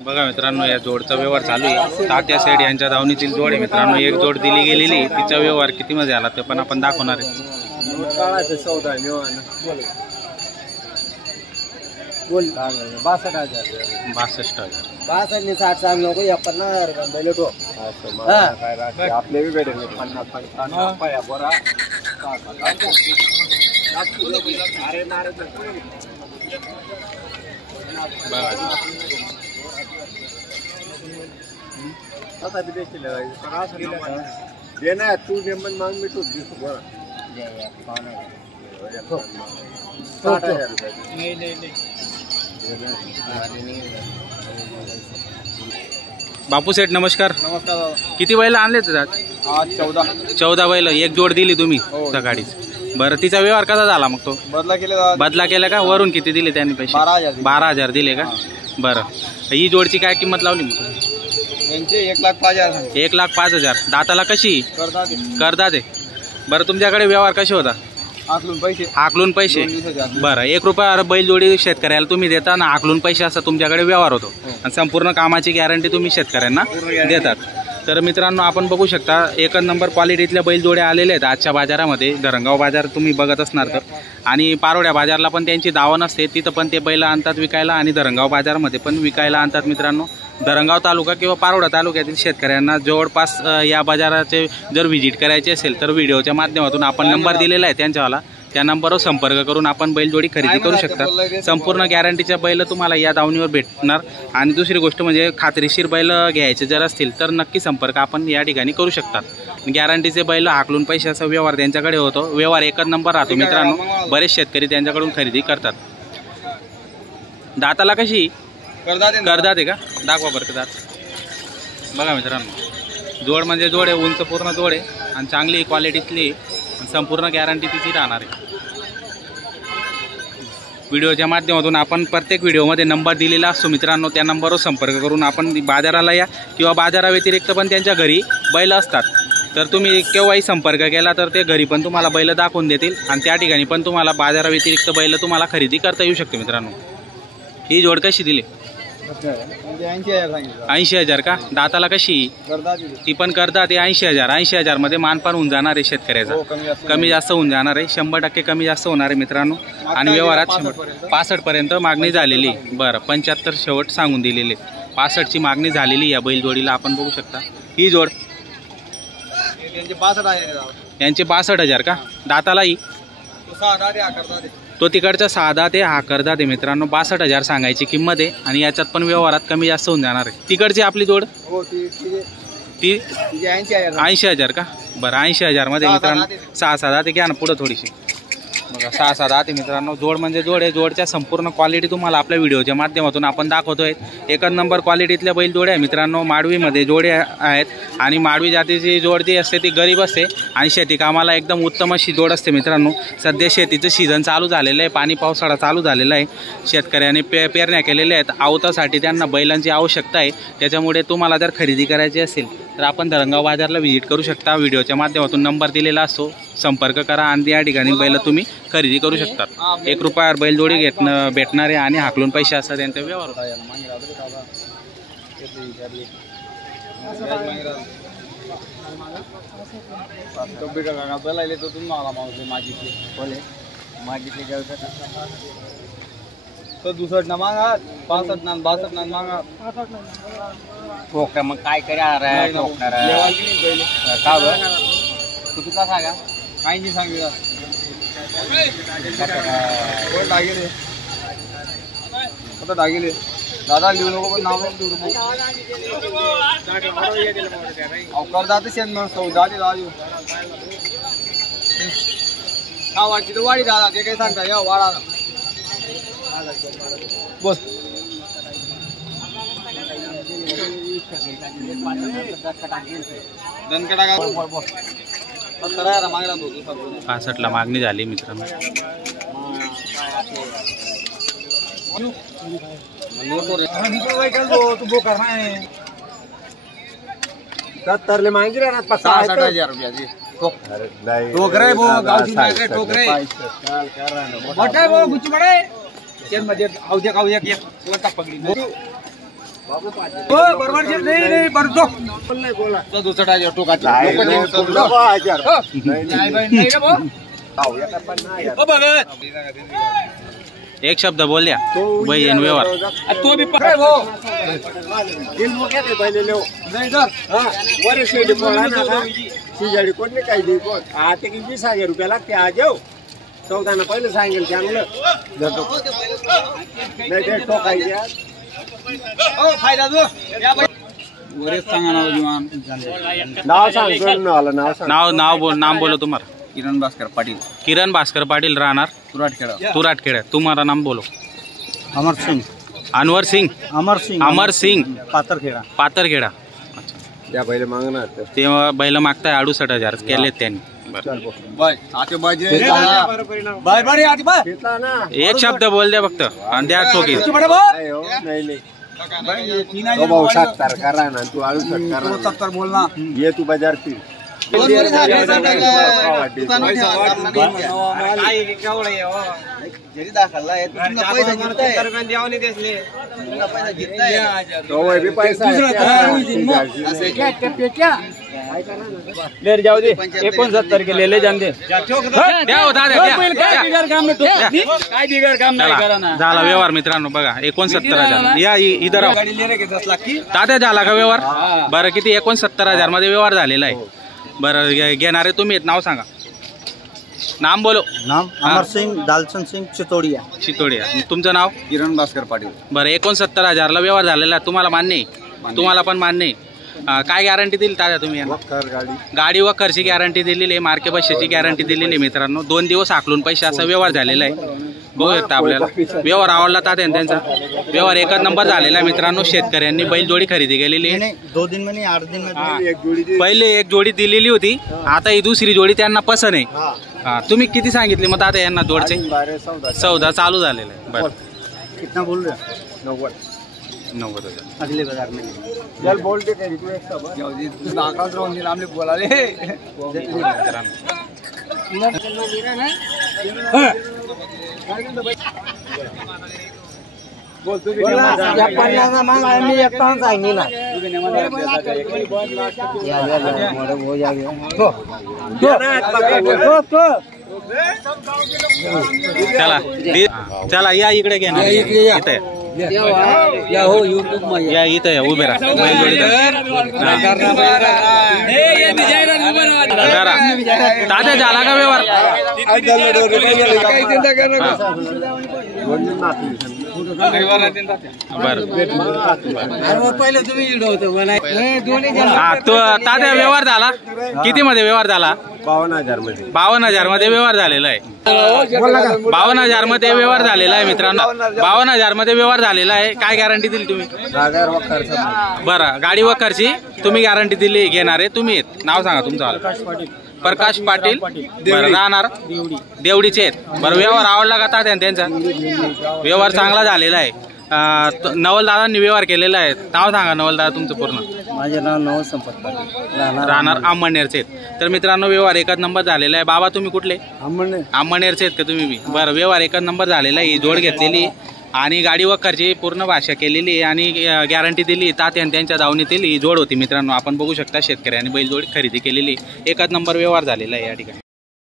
बघा मित्रांनो, या जोडचा व्यवहार चालू आहे। तात्या सेठ यांच्या दावणीतील जोड आहे मित्रांनो। एक जोड दिली गेलेली, तिचा व्यवहार किती मध्ये आला ते पण आपण दाखवणार आहे। बोल 62,000 62,000 60 सांग नको 50,000 बंदले तो आपले भी भेटेल 50 पाया बरा अरे नारे आता भी बेच ले देना तू नेमन मांग मी तो 20 बरा नहीं बापू सेठ नमस्कार। नमस्कार। किती बैल आणले तर आज? 14 बैल। एक जोड दिली तुम्ही सकाळीच। बरं, तिचा व्यवहार कसा झाला मग? तो बदला केला का? वरून किती दिले त्यांनी पैसे? 12,000 दिले का? बरं, ही जोडची काय किंमत लावली मग? 1,05,000 1,05,000। दाताला कशी करतात ते? बरं, तुमच्याकडे व्यवहार कसे होता? आकलून पैसे। बरं, 1 रुपया बैल जोडी शेतकऱ्याला तुम्ही देता ना, आकलून पैसे असा तुमच्याकडे व्यवहार होतो आणि संपूर्ण कामाची गॅरंटी तुम्ही शेतकऱ्यांना देतात। तर मित्रांनो, आपण बघू शकता एक नंबर क्वालिटीतल्या बैल जोड्या आलेल्या आहेत आजच्या बाजारामध्ये। धरणगाव बाजार तुम्ही बघत असणार तर, आणि पारोड्या बाजारला पण त्यांची दावण असते, तिथं पण ते बैल आणतात विकायला आणि धरणगाव बाजारमध्ये पण विकायला आणतात मित्रांनो। धरणगाव तालुका किंवा पारोडा तालुक्यातील शेतकऱ्यांना जवळपास या बाजाराचे जर व्हिजिट करायचे असेल तर व्हिडिओच्या माध्यमातून आपण नंबर दिलेला आहे त्यांच्यावाला, त्या नंबरवर संपर्क करून आपण बैलजोडी खरेदी करू शकता। संपूर्ण गॅरंटीच्या बैल तुम्हाला या दावणीवर भेटणार। आणि दुसरी गोष्ट म्हणजे खात्रीशीर बैल घ्यायचे जर असतील तर नक्की संपर्क आपण या ठिकाणी करू शकतात। गॅरंटीचे बैल हाकलून पैसे असा व्यवहार त्यांच्याकडे होतो। व्यवहार एकच नंबर राहतो मित्रांनो। बरेच शेतकरी त्यांच्याकडून खरेदी करतात। दाताला कशी करदात आहे का? दाखवा बरं दात। बघा मित्रांनो, जोड म्हणजे जोड आहे, उंच पूर्ण जोड आहे आणि चांगली क्वालिटीतली संपूर्ण गॅरंटी तिची राहणार आहे। व्हिडिओच्या माध्यमातून आपण प्रत्येक व्हिडिओमध्ये नंबर दिलेला असतो मित्रांनो, त्या नंबरवर संपर्क करून आपण बाजाराला या किंवा बाजाराव्यतिरिक्त पण त्यांच्या घरी बैल असतात तर तुम्ही केव्हाही संपर्क केला तर ते घरी पण तुम्हाला बैल दाखवून देतील आणि त्या ठिकाणी पण तुम्हाला बाजाराव्यतिरिक्त बैल तुम्हाला खरेदी करता येऊ शकते मित्रांनो। ही जोड कशी दिली? 80,000 का? दाताला कशी? ती पण करतात ते 80,000। 80,000 मध्ये मानपान होऊन जाणार आहे शेतकऱ्याचा, कमी जास्त होऊन जाणार आहे, 100% कमी जास्त होणार आहे मित्रांनो। आणि व्यवहारात 65 पर्यंत मागणी झालेली। बरं, 75 शेवट सांगून दिलेले, 65 ची मागणी झालेली या बैल जोडीला आपण बघू शकता। ही जोड यांचे 62,000 का? दातालाही तो तिकडचा 6 ते हा करदा ते मित्रांनो। 62,000 सांगायची किंमत आहे आणि याच्यात पण व्यवहारात कमी जास्त होऊन जाणार आहे। तिकडची आपली जोड ती 80,000 का? बरं, 80,000 मध्ये मित्रांनो 6 ते घ्या ना पुढं थोडीशी। बघा 6 ते मित्रांनो, जोड म्हणजे जोड आहे। जोडच्या संपूर्ण क्वालिटी तुम्हाला आपल्या व्हिडिओच्या माध्यमातून आपण दाखवतोय। एकच नंबर क्वालिटीतल्या बैल जोड्या आहे मित्रांनो। माडवीमध्ये जोडे आहेत आणि माडवी जातीची जोड जी असते ती गरीब असते आणि शेती कामाला एकदम उत्तम अशी जोड असते मित्रांनो। सध्या शेतीचं सीझन चालू झालेलं आहे, पाणी पावसाळा चालू झालेला आहे, शेतकऱ्यांनी पेरण्या केलेल्या आहेत, आवतासाठी त्यांना बैलांची आवश्यकता आहे। त्याच्यामुळे तुम्हाला जर खरेदी करायची असेल तर आपण धरणगाव बाजारला व्हिजिट करू शकता। व्हिडिओच्या माध्यमातून नंबर दिलेला असतो, संपर्क करा आणि या ठिकाणी बैल तुम्ही खरेदी करू शकतात। 1 रुपयावर बैलजोडी भेटणारे आणि हाकलून पैसे असतात त्यांचा व्यवहार होता। तो 62 ना मागा, 65 ना 62 ना मागा। मग काय करणार आहे? का बरं तू किती सांगा? काही नाही सांगितलं आता डागिले दादा लिहू नको पण नाव देऊ नको अवकार जाते शेण म्हणून 14 राजू हा वाटची तर वाढी दादा ते काही सांगता या वाढा बस दणकडा का 65 ला मागणी झाली मित्रांनो। ले मांगी रहा 60,000 रुपया जी टोकरे वो गावची मागे टोकरे मोठा वो गुच्ची बडे चेन मध्ये औद्या एक वरता पगडी एक शब्द बोल द्या बहीण व्यवहार तो भी पकड़ वो दिल में क्या पहले ले नहीं सर हां वर शेड पडा ना सीजाडी कोण नाही काही दे कोण आता की 20000 रुपये लागते आज येऊ 14 ना पहिले सांगेल चांगलं जातो नाही ते टोकाय द्या ओ फायदा दो वरेच सांगा नाव सांग नाम बोलो तुम्हारा किरण भास्कर पाटिल किरण भास्कर पाटिल राहणार तुराटखेड़ा तुम्हारा नाम बोलो अमर सिंह अमर सिंह पातरखेड़ा या पहिले मागणार ते बैल मागताय 68,000 केले त्यांनी एक शब्द बोल द्या फक्त आणि द्या ठोकी तो भाऊ 70 करा ना तू 68 बोलना ये तू बाजार फिर जाऊ दे 69 के ले जान दे झाला व्यवहार मित्रांनो बघा 69,000 या इधर तात्या झाला का व्यवहार बरं किती 69,000 मध्ये व्यवहार झालेला आहे बरं घेणारे तुम्ही आहेत नाव सांगा नाम बोलो नाम अमर सिंह दालचंद सिंह चितोडिया तुमचं नाव किरण भास्कर पाटिल बरं 69,000 ला व्यवहार झालेला आहे तुम्हाला मान्य आहे तुम्हाला पण मान्य आहे काय गॅरंटी दिली दादा तुम्ही गाडी व खर्ची गॅरंटी दिलेली आहे मार्के बसेची गॅरंटी दिलेली आहे मित्रांनो 2 दिवस हाकलून पैसे असा व्यवहार झालेला आहे बघू शकता आपल्याला व्यवहार आवडला तात्या त्यांचा व्यवहार एकच नंबर झालेला आहे मित्रांनो शेतकऱ्यांनी बैलजोडी खरेदी केलेली आहे 2 दिन में 8 दिन में पहिले एक जोडी दिलेली होती आता ही दुसरी जोडी त्यांना पसंत आहे तुम्ही किती सांगितले मग तात्या यांना जोडचे 14 चालू झालेलं आहे बरं कितना बोल रहे 90,000 अगले बाजार में चल बोल दे तेरी तू एक सब आकाश रोंदी नाम ले बोला रे बोल तू या पन्नासा माल आम्ही एकटा सांगितला चला या इकडे घ्या इथे या हो यूट्यूब में या इथे या उभे राहा तात्या झाला का व्यवहार पहिले तुम्ही तात्या व्यवहार झाला किती मध्ये व्यवहार झाला 52,000 मध्ये 52,000 मध्ये व्यवहार झालेला आहे 52,000 मध्ये व्यवहार झालेला आहे मित्रांनो 52,000 मध्ये व्यवहार झालेला आहे काय गॅरंटी दिली तुम्ही बरं गाडी वखरची तुम्ही गॅरंटी दिली घेणारे तुम्ही नाव सांगा तुमचं प्रकाश पाटील बरं राहणार देवडीचे आहेत बरं व्यवहार आवडला का तात्या त्यांचा व्यवहार चांगला झालेला आहे नवलदादांनी व्यवहार केलेला आहे नाव सांगा नवलदादा तुमचं पूर्ण माझे नाव नवल संपत राहणार अंमळनेरचे तर मित्रांनो व्यवहार एकच नंबर झालेला आहे बाबा तुम्ही कुठले अंमळनेरचे आहेत का तुम्ही बी बरं व्यवहार एकच नंबर झालेला आहे ही जोड घेतलेली आणि गाडी वखरची पूर्ण भाषा केलेली आणि गॅरंटी दिली तात्या त्यांच्या दावणीतील ही जोड होती मित्रांनो आपण बघू शकता शेतकऱ्यांनी बैलजोड खरेदी केलेली एकच नंबर व्यवहार झालेला आहे या ठिकाणी